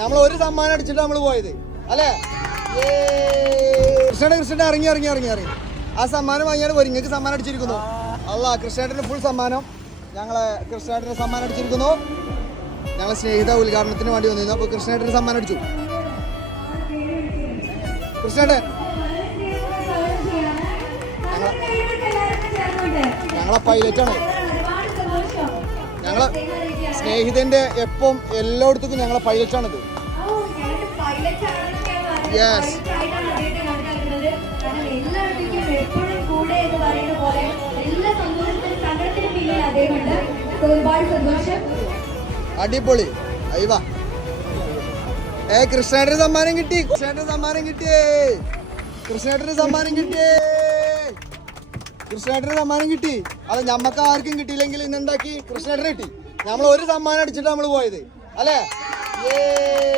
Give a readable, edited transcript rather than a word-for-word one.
നമ്മൾ ഒരു സമ്മാനം അടിച്ചിട്ട് നമ്മൾ പോയത് അല്ലേ? കൃഷ്ണേട്ടൻ ഇറങ്ങി ആ സമ്മാനം വാങ്ങിയാണ് പോയി. നിങ്ങൾക്ക് സമ്മാനം അടിച്ചിരിക്കുന്നു. അല്ലാ, കൃഷ്ണേട്ടന് ഫുൾ സമ്മാനം. ഞങ്ങളെ കൃഷ്ണേട്ടന് സമ്മാനം അടിച്ചിരിക്കുന്നു. ഞങ്ങളെ സ്നേഹിത ഉദ്ഘാടനത്തിന് വേണ്ടി വന്നിരുന്നു. അപ്പോൾ കൃഷ്ണേട്ടന് സമ്മാനം അടിച്ചു. കൃഷ്ണേട്ടൻ ഞങ്ങളെ പൈലറ്റാണ്. ഞങ്ങളെ സ്നേഹിതന്റെ എപ്പം എല്ലായിടത്തും ഞങ്ങളെ പൈലറ്റാണിത്. യെസ്, അടിപൊളി. അയ്യവാ, കൃഷ്ണേട്ടന് സമ്മാനം കിട്ടി. കൃഷ്ണേട്ടന് സമ്മാനം കിട്ടി. അത് ഞമ്മക്ക് ആർക്കും കിട്ടിയില്ലെങ്കിൽ ഇന്നുണ്ടാക്കി കൃഷ്ണേട്ടന് കിട്ടി. നമ്മൾ ഒരു സമ്മാനം അടിച്ചിട്ട് നമ്മൾ പോയത് അല്ലേ?